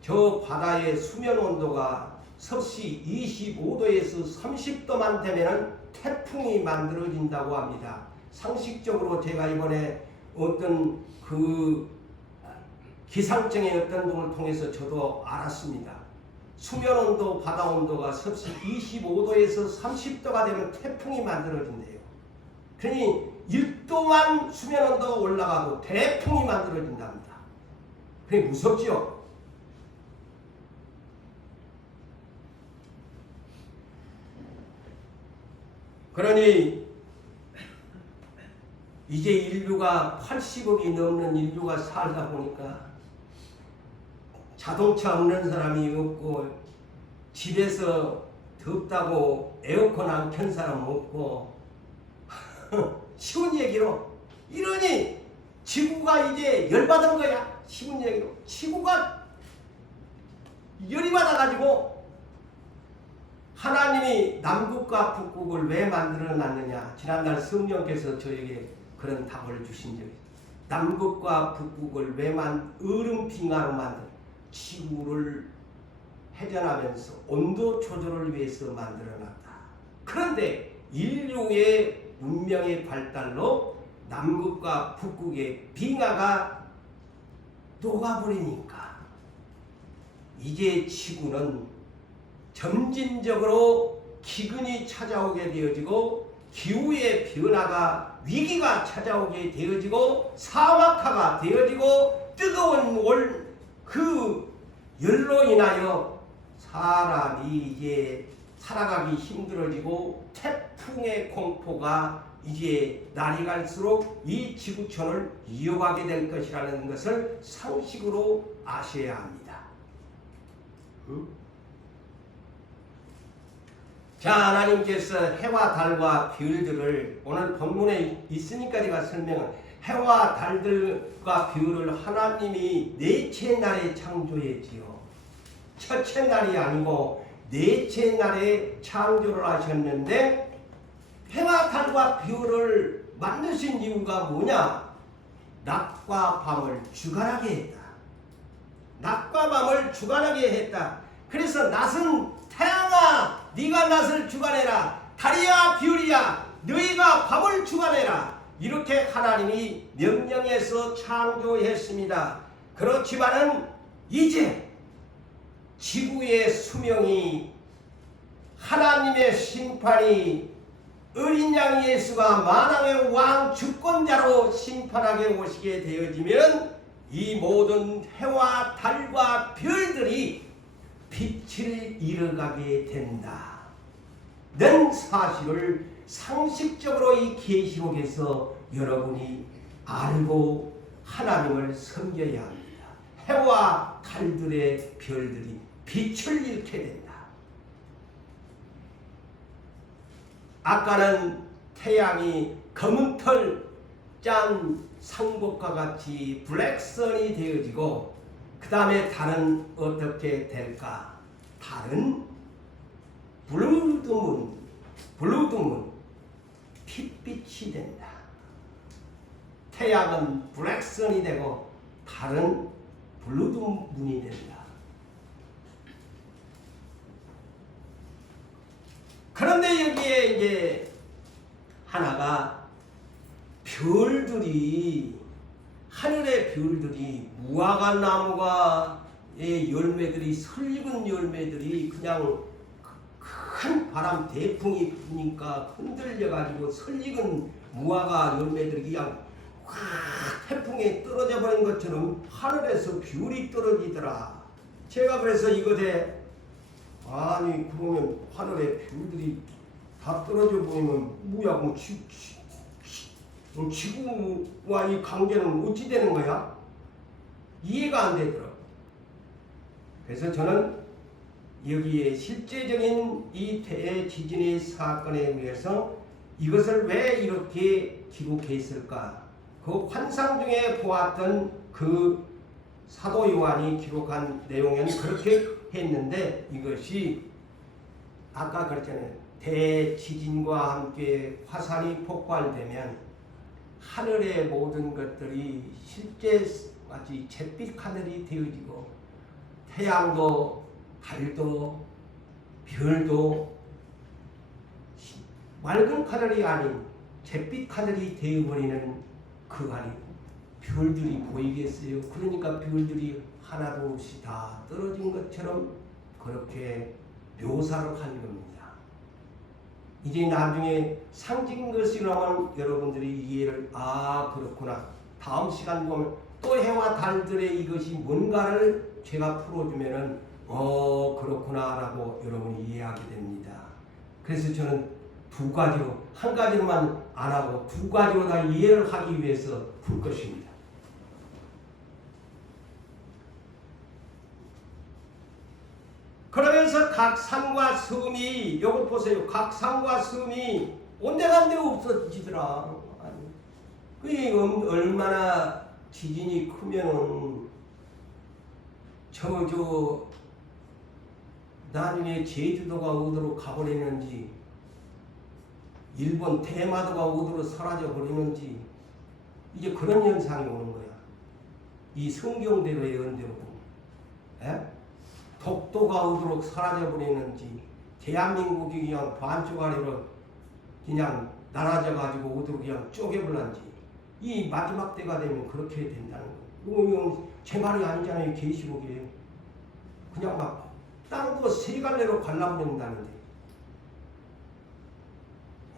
저 바다의 수면 온도가 섭씨 25도에서 30도만 되면 태풍이 만들어진다고 합니다. 상식적으로 제가 이번에 어떤 그 기상청의 어떤 분을 통해서 저도 알았습니다. 수면 온도, 바다 온도가 섭씨 25도에서 30도가 되면 태풍이 만들어진대요. 그러니 1도만 수면 온도가 올라가도 태풍이 만들어진답니다. 그게 무섭지요? 그러니 이제 인류가 80억이 넘는 인류가 살다 보니까 자동차 없는 사람이 없고 집에서 덥다고 에어컨 안 켠 사람 없고 쉬운 얘기로 이러니 지구가 이제 열받은 거야. 쉬운 얘기로 지구가 열이 받아가지고 하나님이 남극과 북극을 왜 만들어 놨느냐. 지난날 성령께서 저에게 그런 답을 주신 적이 있어요. 남극과 북극을 왜 얼음 빙하로 만든 지구를 회전하면서 온도 조절을 위해서 만들어 놨다. 그런데 인류의 문명의 발달로 남극과 북극의 빙하가 녹아버리니까 이제 지구는 점진적으로 기근이 찾아오게 되어지고 기후의 변화가 위기가 찾아오게 되어지고 사막화가 되어지고 뜨거운 그 열로 인하여 사람이 이제 살아가기 힘들어지고 태풍의 공포가 이제 날이 갈수록 이 지구촌을 이어가게 될 것이라는 것을 상식으로 아셔야 합니다. 자, 하나님께서 해와 달과 별들을 오늘 본문에 있으니까 제가 설명을 해와 달들과 별을 하나님이 넷째 날에 창조했지요. 첫째 날이 아니고 넷째 날에 창조를 하셨는데 해와 달과 별을 만드신 이유가 뭐냐? 낮과 밤을 주관하게 했다. 낮과 밤을 주관하게 했다. 그래서 낮은 태양아 네가 낮을 주관해라. 달이야 별이야 너희가 밤을 주관해라. 이렇게 하나님이 명령해서 창조했습니다. 그렇지만은 이제 지구의 수명이 하나님의 심판이 어린 양 예수가 만왕의 왕 주권자로 심판하게 오시게 되어지면 이 모든 해와 달과 별들이 빛을 잃어가게 된다. 는 사실을 상식적으로 이 계시록에서 여러분이 알고 하나님을 섬겨야 합니다. 해와 달들의 별들이 빛을 잃게 된다. 아까는 태양이 검은 털 짠 상복과 같이 블랙선이 되어지고 그 다음에 달은 어떻게 될까? 달은 블루드문, 핏빛이 된다. 태양은 블랙선이 되고 달은 블루드문이 된다. 그런데 여기에 이제 하나가 별들이, 하늘의 별들이, 무화과 나무가의 열매들이, 설익은 열매들이 그냥 큰 바람 대풍이 부니까 흔들려가지고 설익은 무화과 열매들이 그냥 확 태풍에 떨어져 버린 것처럼 하늘에서 별이 떨어지더라. 제가 그래서 이것에 아니 그러면 하늘에 별들이 다 떨어져 보이면 뭐야, 뭐 지구와 이 관계는 어찌 되는 거야? 이해가 안 되더라고. 그래서 저는 여기에 실제적인 이 대지진의 사건에 의해서 이것을 왜 이렇게 기록했을까? 그 환상 중에 보았던 그 사도 요한이 기록한 내용에는 그렇게 했는데, 이것이 아까 그랬잖아요. 대지진과 함께 화산이 폭발되면 하늘의 모든 것들이 실제 마치 잿빛 하늘이 되어지고 태양도 달도 별도 맑은 하늘이 아닌 잿빛 하늘이 되어버리는 그 안에 별들이 보이겠어요? 그러니까 별들이 하나도 없이 다 떨어진 것처럼 그렇게 묘사를 한 겁니다. 이제 나중에 상징 것이라면 여러분들이 이해를, 그렇구나. 다음 시간 보면 또 해와 달들의 이것이 뭔가를 제가 풀어주면은 그렇구나 라고 여러분이 이해하게 됩니다. 그래서 저는 두 가지로, 한 가지로만 안 하고 두 가지로 다 이해를 하기 위해서 풀 것입니다. 그러면서 각 산과 섬이, 요거 보세요. 각 산과 섬이 온데간데 없어지더라. 그게 얼마나 지진이 크면은 나중에 제주도가 어디로 가버리는지, 일본 대마도가 어디로 사라져 버리는지, 이제 그런 현상이 오는 거야. 이 성경대로의 연대로. 독도가 어디로 사라져 버리는지, 대한민국이 그냥 반쪽 아래로 그냥 나눠져 가지고 어디로 그냥 쪼개버렸는지, 이 마지막 때가 되면 그렇게 된다는 거예요. 이거 제 말이 아니잖아요. 계시록에 그냥 막 땅도 세 갈래로 갈라버린다는데,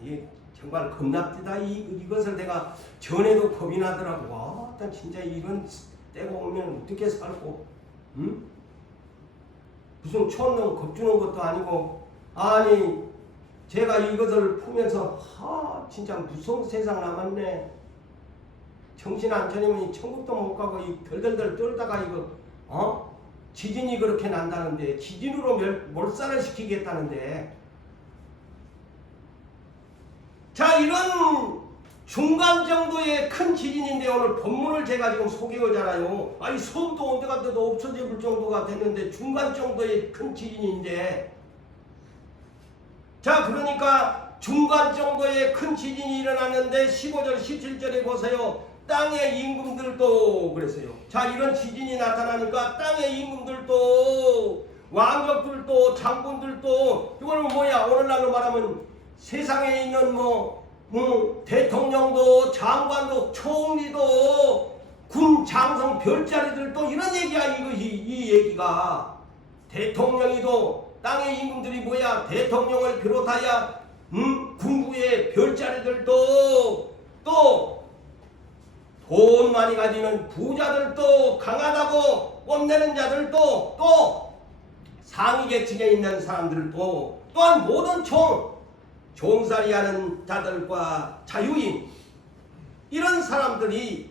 이게 정말 겁납니다. 이것을 내가 전에도 겁이 나더라고. 일단 진짜 이런 때가 오면 어떻게 살고, 응? 무슨 촌놈 겁주는 것도 아니고, 아니 제가 이것을 보면서 진짜 무서운 세상 남았네. 정신 안 차리면 천국도 못 가고 이 덜덜덜 떨다가 이거 지진이 그렇게 난다는데, 지진으로 몰살을 시키겠다는데, 자, 이런 중간 정도의 큰 지진인데 오늘 본문을 제가 지금 소개하잖아요. 아니 섬도 온데간데도 없어져 볼 정도가 됐는데 중간 정도의 큰 지진인데, 자, 그러니까 중간 정도의 큰 지진이 일어났는데 15절 17절에 보세요. 땅의 임금들도 그랬어요. 자, 이런 지진이 나타나니까 땅의 임금들도, 왕족들도, 장군들도, 이거는 뭐야, 오늘날로 말하면 세상에 있는 대통령도, 장관도, 총리도, 군 장성 별자리들도 이런 얘기야. 이것이, 이 얘기가 대통령이도, 땅의 임금들이 뭐야, 대통령을 비롯하여 군부의 별자리들도, 또 돈 많이 가지는 부자들도, 강하다고 뽐내는 자들도, 또 상위 계층에 있는 사람들도, 또한 모든 종살이하는 자들과 자유인, 이런 사람들이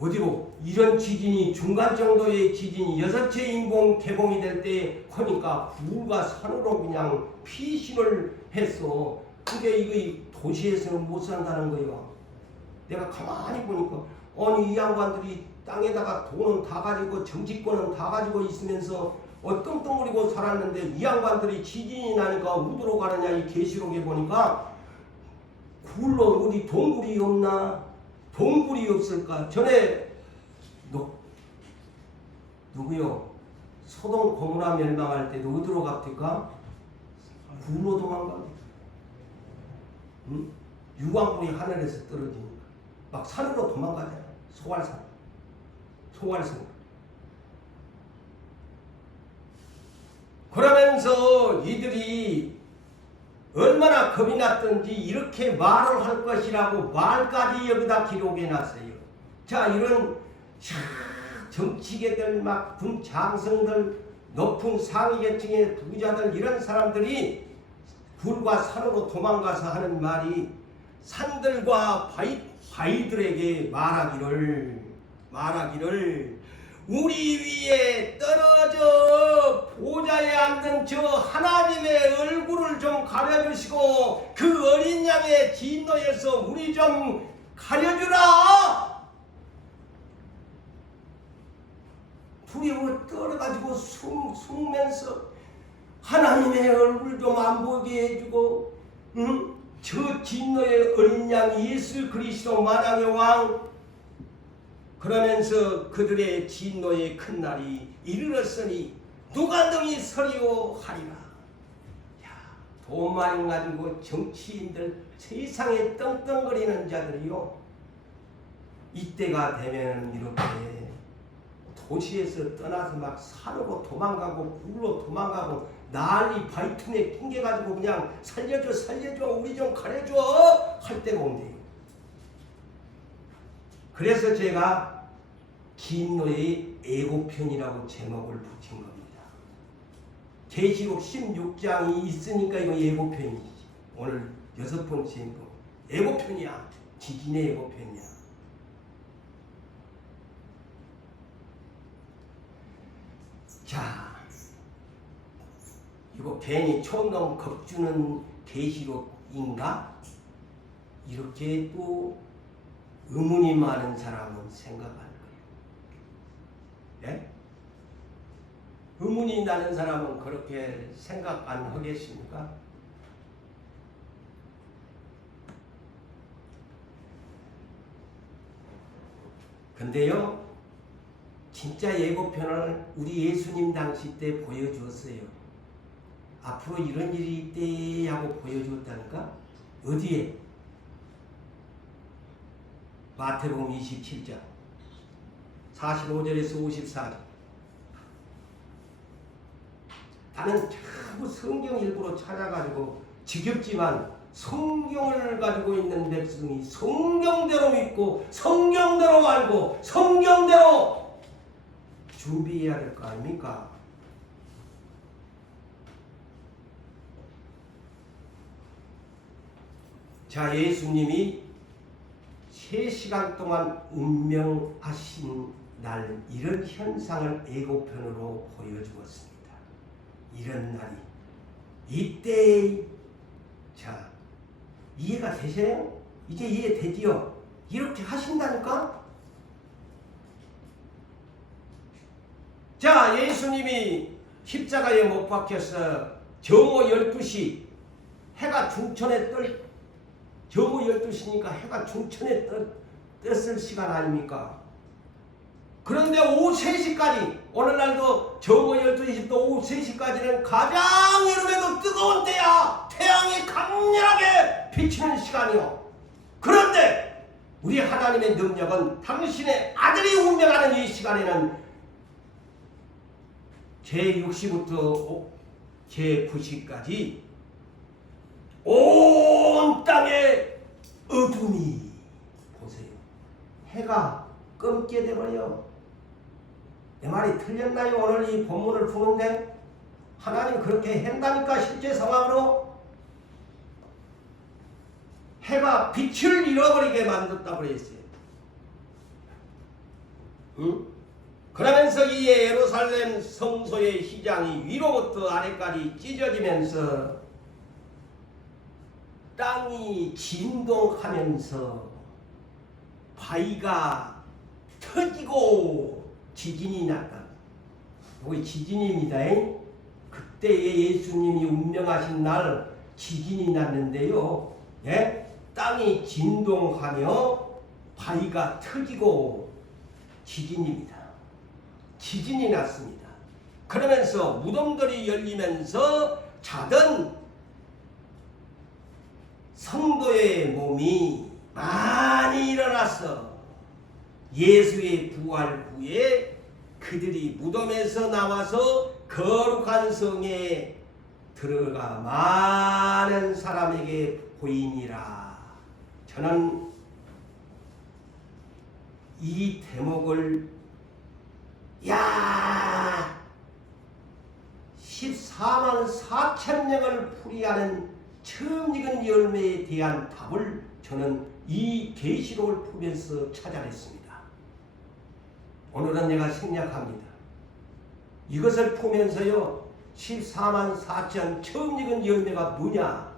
어디로, 이런 지진이 중간 정도의 지진이 6채 인공 개봉이 될 때 하니까 부가 산으로 그냥 피신을 했어. 그게 이거 도시에서는 못 산다는 거예요. 내가 가만히 보니까 아니 이 양반들이 땅에다가 돈은 다 가지고 정치권은 다 가지고 있으면서 떵떵거리고 살았는데 이 양반들이 지진이 나니까 어디로 가느냐 이 계시록에 보니까 굴로 어디 동굴이 없나? 동굴이 없을까? 전에 누구요? 소돔 고모라 멸망할 때도 어디로 갑니까? 굴로 도망가. 응? 유광불이 하늘에서 떨어지니까 막 산으로 도망가잖아요. 소활산. 그러면서 이들이 얼마나 겁이 났던지 이렇게 말을 할 것이라고 말까지 여기다 기록해 놨어요. 자, 이런 정치계들 막 군장성들 높은 상위계층의 부자들 이런 사람들이 굴과 산으로 도망가서 하는 말이 산들과 바위들에게 말하기를 우리 위에 떨어져 보좌에 앉은 저 하나님의 얼굴을 좀 가려주시고 그 어린 양의 진노에서 우리 좀 가려주라. 두려워 떨어가지고 숨으면서 하나님의 얼굴 좀 안 보게 해주고 저 진노의 어린 양 예수 그리스도 만왕의 왕 그러면서 그들의 진노의 큰 날이 이르렀으니 누가 능히 서리오 하리라. 돈 많이 가지고 정치인들 세상에 떵떵거리는 자들이요 이때가 되면 이렇게 도시에서 떠나서 막 산으로 도망가고 굴로 도망가고 난리 바이튼에 낑겨가지고 그냥 살려줘 우리 좀 가려줘 할 때가 온대요. 그래서 제가 진노의 애고편이라고 제목을 붙인 겁니다. 계시록 16장이 있으니까 이거 애고편이지. 오늘 6번째 거 애고편이야. 지진의 애고편이야. 자, 이거 괜히 총동 겁주는 계시록인가? 이렇게 또 의문이 많은 사람은 생각할 거예요. 예? 의문이 나는 사람은 그렇게 생각 안 하겠습니까? 근데요, 진짜 예고편을 우리 예수님 당시 때 보여주었어요. 앞으로 이런 일이 있대 하고 보여주었다니까? 어디에? 마태복음 27장 45절에서 54절. 나는 자꾸 성경 일부러 찾아가지고 지겹지만 성경을 가지고 있는 백성이 성경대로 믿고 성경대로 알고 성경대로 준비해야 될 거 아닙니까? 자, 예수님이 3시간 동안 운명하신 날 이런 현상을 예고편으로 보여주었습니다. 이런 날이 이때 자 이해가 되세요? 이제 이해되지요? 이렇게 하신다니까? 자, 예수님이 십자가에 못 박혀서 정오 12시 해가 중천에 정오 12시니까 해가 중천에 떴을 시간 아닙니까? 그런데 오후 3시까지 오늘날도 정오 12시부터 오후 3시까지는 가장 여름에도 뜨거운 때야. 태양이 강렬하게 비치는 시간이요. 그런데 우리 하나님의 능력은 당신의 아들이 운명하는 이 시간에는 제6시부터 제9시까지 온 땅에 어둠이 보세요. 해가 검게 되버려. 내 말이 틀렸나요? 오늘 이 본문을 푸는데 하나님 그렇게 한다니까. 실제 상황으로 해가 빛을 잃어버리게 만들었다고 그랬어요. 응? 그러면서 이 예루살렘 성소의 휘장이 위로부터 아래까지 찢어지면서 땅이 진동하면서 바위가 터지고 지진이 났다. 여기 지진입니다. 그때에 예수님이 운명하신 날 지진이 났는데요. 예? 땅이 진동하며 바위가 터지고 지진입니다. 지진이 났습니다. 그러면서 무덤들이 열리면서 자던 성도의 몸이 많이 일어났어. 예수의 부활 후에 그들이 무덤에서 나와서 거룩한 성에 들어가 많은 사람에게 보이니라. 저는 이 대목을 14만 4천 명을 풀이하는 처음 익은 열매에 대한 답을 저는 이 계시록을 보면서 찾아냈습니다. 오늘은 내가 생략합니다. 이것을 보면서요, 14만 4천 처음 익은 열매가 뭐냐?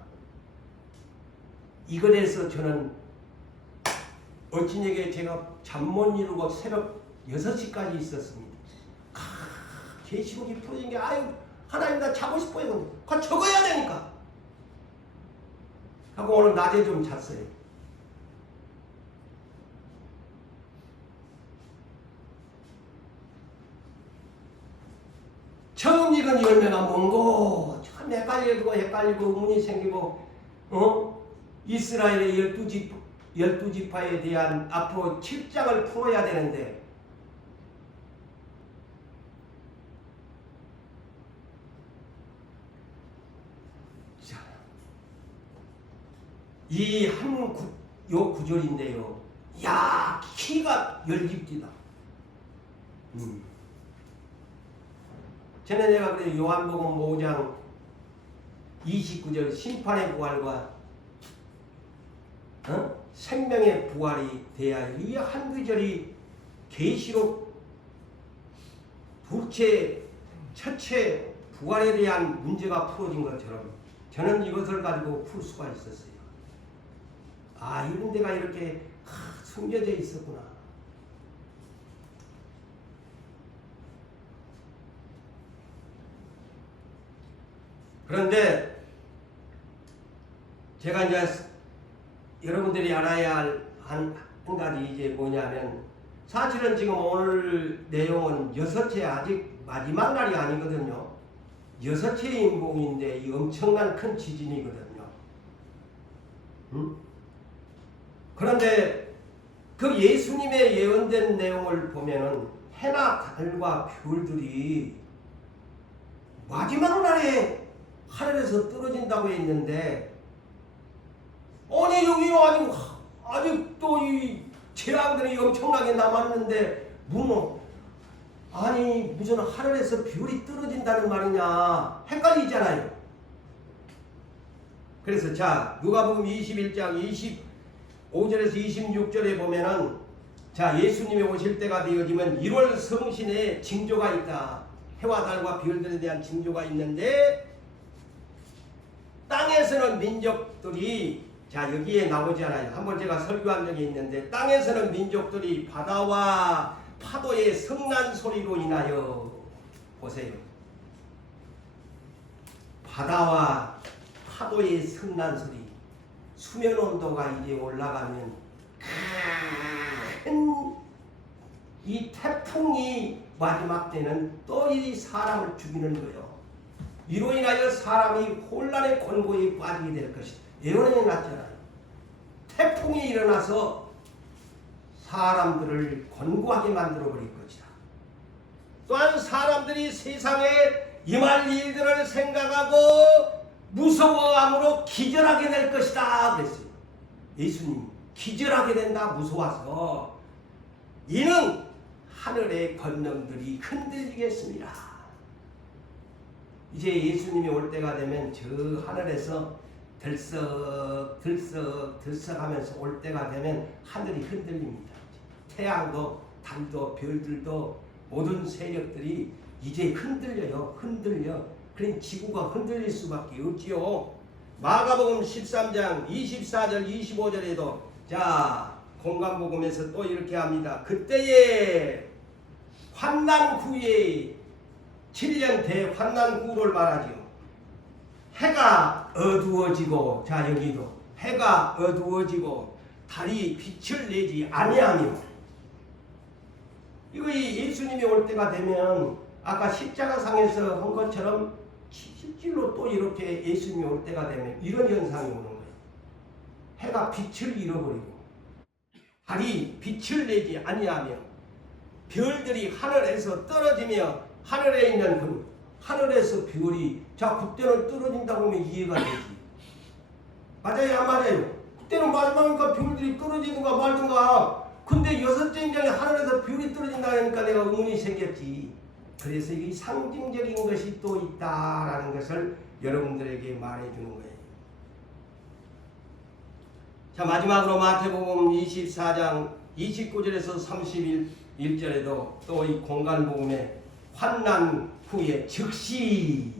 이것에서 저는 어찌에게 제가 잠 못 이루고 새벽 6시까지 있었습니다. 계시록이 풀어진 게 하나님 나 자고 싶어요. 그거 적어야 되니까. 하고 오늘 낮에 좀 잤어요. 처음 익은 열매가 뭔고? 참 헷갈리고 의문이 생기고, 이스라엘의 12지파에 대한 앞으로 7장을 풀어야 되는데, 이 한 구절인데요. 키가 열립니다. 전에 내가 그래 요한복음 5장 29절 심판의 부활과 생명의 부활이 대하여 이 한 구절이 계시록 둘째, 첫째 부활에 대한 문제가 풀어진 것처럼 저는 이것을 가지고 풀 수가 있었어요. 이런 데가 이렇게 숨겨져 있었구나. 그런데 제가 이제 여러분들이 알아야 할 한 가지 이제 뭐냐면, 사실은 지금 오늘 내용은 6째 아직 마지막 날이 아니거든요. 6째 인봉인데 이 엄청난 큰 지진이거든요. 그런데 그 예수님의 예언된 내용을 보면은 해나 달과 별들이 마지막 날에 하늘에서 떨어진다고 했는데, 아니 여기는 아직도 이 재앙들이 엄청나게 남았는데 무슨 하늘에서 별이 떨어진다는 말이냐 헷갈리잖아요. 그래서 자 누가복음 21장 25절에서 26절에 보면은 예수님이 오실 때가 되어지면 1월 성신에 징조가 있다. 해와 달과 별들에 대한 징조가 있는데, 땅에서는 민족들이 여기에 나오잖아요. 한번 제가 설교한 적이 있는데, 땅에서는 민족들이 바다와 파도의 성난 소리로 인하여, 보세요. 바다와 파도의 성난 소리, 수면 온도가 이제 올라가면 큰 이 태풍이 마지막 때는 또 이 사람을 죽이는 거예요. 이로 인하여 사람이 혼란의 권고에 빠지게 될 것이다. 예언에 났잖아요. 태풍이 일어나서 사람들을 권고하게 만들어 버릴 것이다. 또한 사람들이 세상에 임할 일들을 생각하고 무서워함으로 기절하게 될 것이다 그랬어요. 예수님 기절하게 된다. 무서워서 이는 하늘의 권능들이 흔들리겠습니다. 이제 예수님이 올 때가 되면 저 하늘에서 들썩 하면서 올 때가 되면 하늘이 흔들립니다. 태양도 달도 별들도 모든 세력들이 이제 흔들려. 그러니 지구가 흔들릴 수밖에 없지요. 마가복음 13장 24절 25절에도 공간복음에서 또 이렇게 합니다. 그때에 환난 후에 7년 대환난 후를 말하지요. 해가 어두워지고, 자 여기도 해가 어두워지고 달이 빛을 내지 아니하며, 이거 예수님이 올 때가 되면 아까 십자가상에서 한 것처럼 실질로 또 이렇게 예수님이 올 때가 되면 이런 현상이 오는 거예요. 해가 빛을 잃어버리고 달이 빛을 내지 아니하며 별들이 하늘에서 떨어지며, 하늘에 있는 하늘에서 별이, 자 그때는 떨어진다고 하면 이해가 되지. 맞아요 안 맞아요? 그때는 마지막이니까 별들이 떨어지는가 말든가. 근데 여섯째 인장에 하늘에서 별이 떨어진다 하니까 내가 의문이 생겼지. 그래서 이게 상징적인 것이 또 있다라는 것을 여러분들에게 말해주는 거예요. 자 마지막으로 마태복음 24장 29절에서 31절에도 또 이 공간복음에 환난 후에 즉시,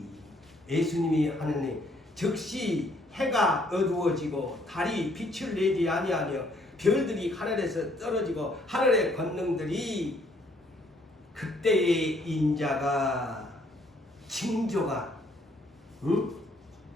예수님이 하느님 즉시 해가 어두워지고 달이 빛을 내지 아니하며 별들이 하늘에서 떨어지고 하늘의 권능들이, 그때의 인자가 징조가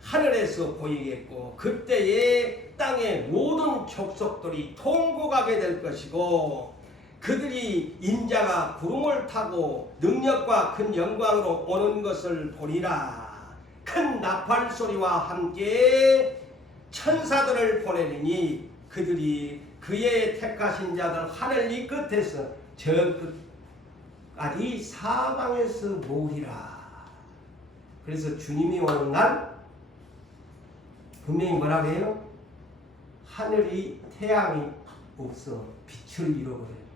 하늘에서 보이겠고, 그때의 땅의 모든 족속들이 통곡하게 될 것이고, 그들이 인자가 구름을 타고 능력과 큰 영광으로 오는 것을 보리라. 큰 나팔 소리와 함께 천사들을 보내리니 그들이 그의 택하신 자들 하늘 이 끝에서 저 끝까지 사방에서 모으리라. 그래서 주님이 오는 날 분명히 뭐라고 해요? 하늘이 태양이 없어 빛을 잃어버려요.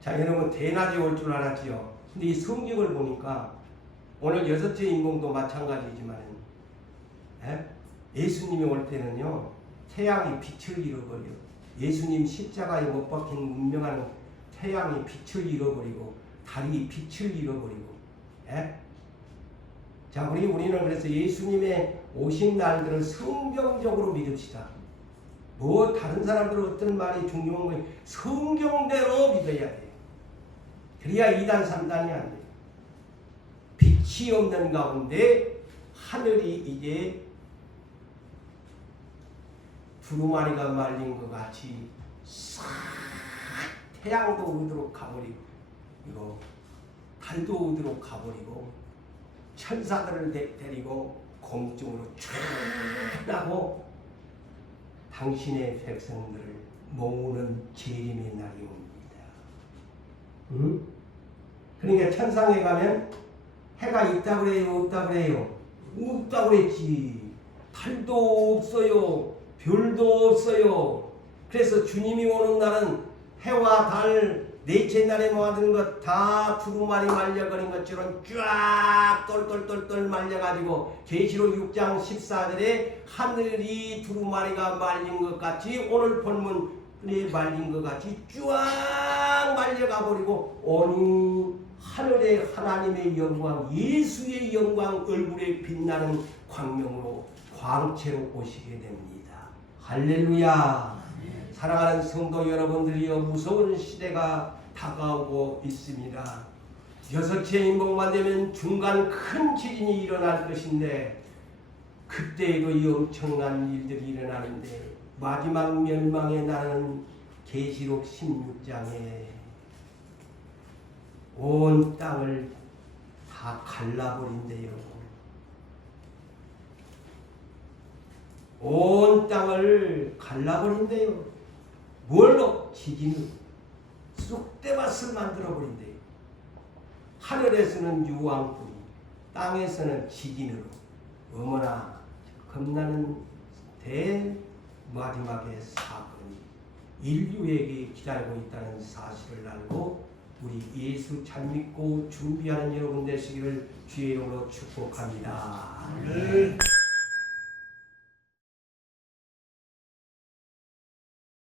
자 여러분, 대낮에 올 줄 알았지요. 근데 이 성경을 보니까 오늘 여섯째 인공도 마찬가지지만 예수님이 올 때는요 태양이 빛을 잃어버려요. 예수님 십자가에 못 박힌 운명하는 태양이 빛을 잃어버리고 달이 빛을 잃어버리고. 자 우리는 그래서 예수님의 오신 날들을 성경적으로 믿읍시다. 뭐 다른 사람들은 어떤 말이 중요한 거예요. 성경대로 믿어야 돼요. 그래야 2단 3단이 안 돼요. 빛이 없는 가운데 하늘이 이제 두루마리가 말린 것 같이 싹 태양도 어디로 가버리고, 이거 달도 어디로 가버리고, 천사들을 데리고 공중으로 쫙 나고 당신의 백성들을 모으는 재림의 날이 옵니다. 그러니까 천상에 가면 해가 있다 그래요, 없다 그래요? 없다 그랬지. 달도 없어요, 별도 없어요. 그래서 주님이 오는 날은 해와 달 넷째 날에 모아둔 것 다 두루마리 말려버린 것처럼 쫙 똘똘똘똘 말려가지고 계시록 6장 14절에 하늘이 두루마리가 말린 것 같이, 오늘 본문에 말린 것 같이 쫙 말려가버리고 오니 하늘의 하나님의 영광, 예수의 영광 얼굴에 빛나는 광명으로 광채로 오시게 됩니다. 할렐루야. 사랑하는 성도 여러분들이여, 무서운 시대가 다가오고 있습니다. 여섯째 인복만 되면 중간 큰 지진이 일어날 것인데, 그때에도 이 엄청난 일들이 일어나는데, 마지막 멸망의 날은 계시록 16장에 온 땅을 다 갈라버린대요. 온 땅을 갈라버린대요. 뭘로? 지진으로. 쑥대밭을 만들어버린대요. 하늘에서는 유황불이, 땅에서는 지진으로. 어머나 겁나는 대마지막의 사건이 인류에게 기다리고 있다는 사실을 알고 우리 예수 잘 믿고 준비하는 여러분 되시기를 주의 이름으로 축복합니다.